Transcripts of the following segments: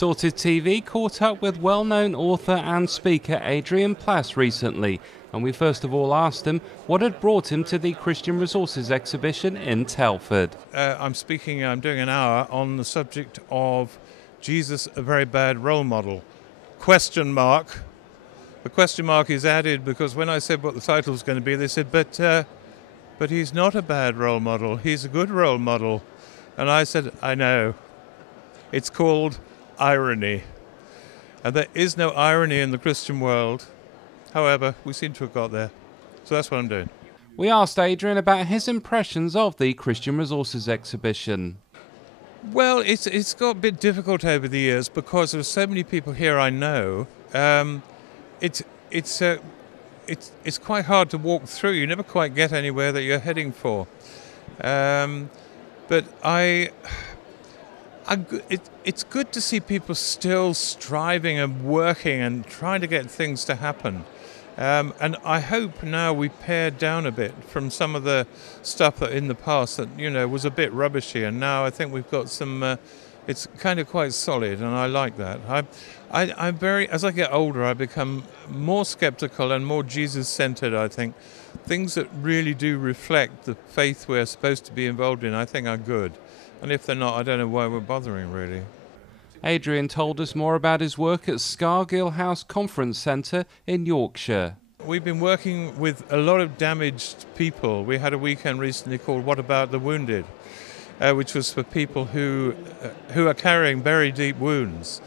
Sorted TV caught up with well-known author and speaker Adrian Plass recently, and we first of all asked him what had brought him to the Christian Resources exhibition in Telford. I'm doing an hour on the subject of Jesus, a very bad role model? Question mark. The question mark is added because when I said what the title was going to be, they said, but he's not a bad role model, he's a good role model. And I said, I know. It's called irony. And there is no irony in the Christian world. However, we seem to have got there. So that's what I'm doing. We asked Adrian about his impressions of the Christian Resources exhibition. Well, it's got a bit difficult over the years because there's so many people here I know. It's quite hard to walk through. You never quite get anywhere that you're heading for. But it's good to see people still striving and working and trying to get things to happen. And I hope now we pared down a bit from some of the stuff that in the past that, was a bit rubbishy. And now I think we've got some, it's kind of quite solid, and I like that. I'm very, as I get older, I become more skeptical and more Jesus-centered, I think. Things that really do reflect the faith we're supposed to be involved in, I think are good. And if they're not, I don't know why we're bothering, really. Adrian told us more about his work at Scargill House Conference Centre in Yorkshire. We've been working with a lot of damaged people. We had a weekend recently called What About the Wounded, which was for people who are carrying very deep wounds.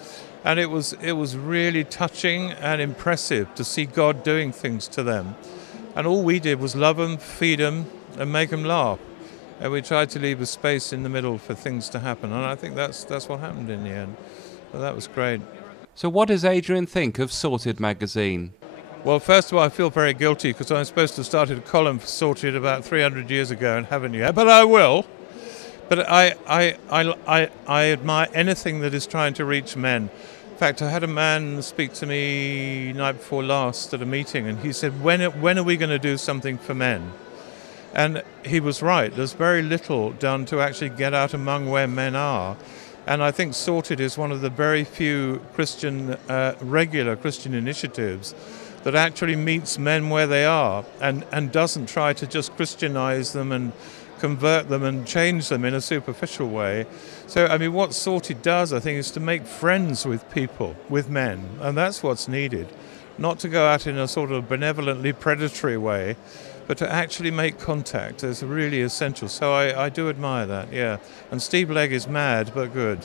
And it was really touching and impressive to see God doing things to them. And all we did was love them, feed them, and make them laugh. And we tried to leave a space in the middle for things to happen. And I think that's what happened in the end. So that was great. So what does Adrian think of Sorted magazine? Well, first of all, I feel very guilty because I'm supposed to have started a column for Sorted about 300 years ago and haven't yet. But I will. But I admire anything that is trying to reach men. In fact, I had a man speak to me night before last at a meeting, and he said, when are we going to do something for men? And he was right. There's very little done to actually get out among where men are. And I think Sorted is one of the very few regular Christian initiatives that actually meets men where they are and doesn't try to just Christianize them and convert them and change them in a superficial way. So, I mean, what Sorted does, I think, is to make friends with people, with men. And that's what's needed. Not to go out in a sort of benevolently predatory way, but to actually make contact is really essential. So I do admire that, yeah. And Steve Legg is mad, but good.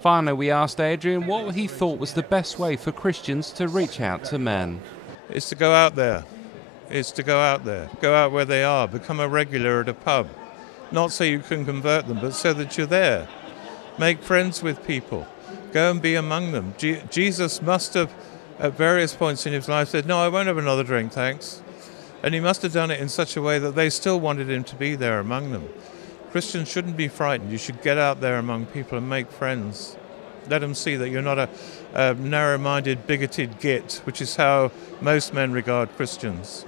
Finally, we asked Adrian what he thought was the best way for Christians to reach out to men. It's to go out there. It's to go out there. Go out where they are. Become a regular at a pub. Not so you can convert them, but so that you're there. Make friends with people. Go and be among them. Jesus must have, at various points in his life, said, no, I won't have another drink, thanks. And he must have done it in such a way that they still wanted him to be there among them. Christians shouldn't be frightened. You should get out there among people and make friends. Let them see that you're not a narrow-minded, bigoted git, which is how most men regard Christians.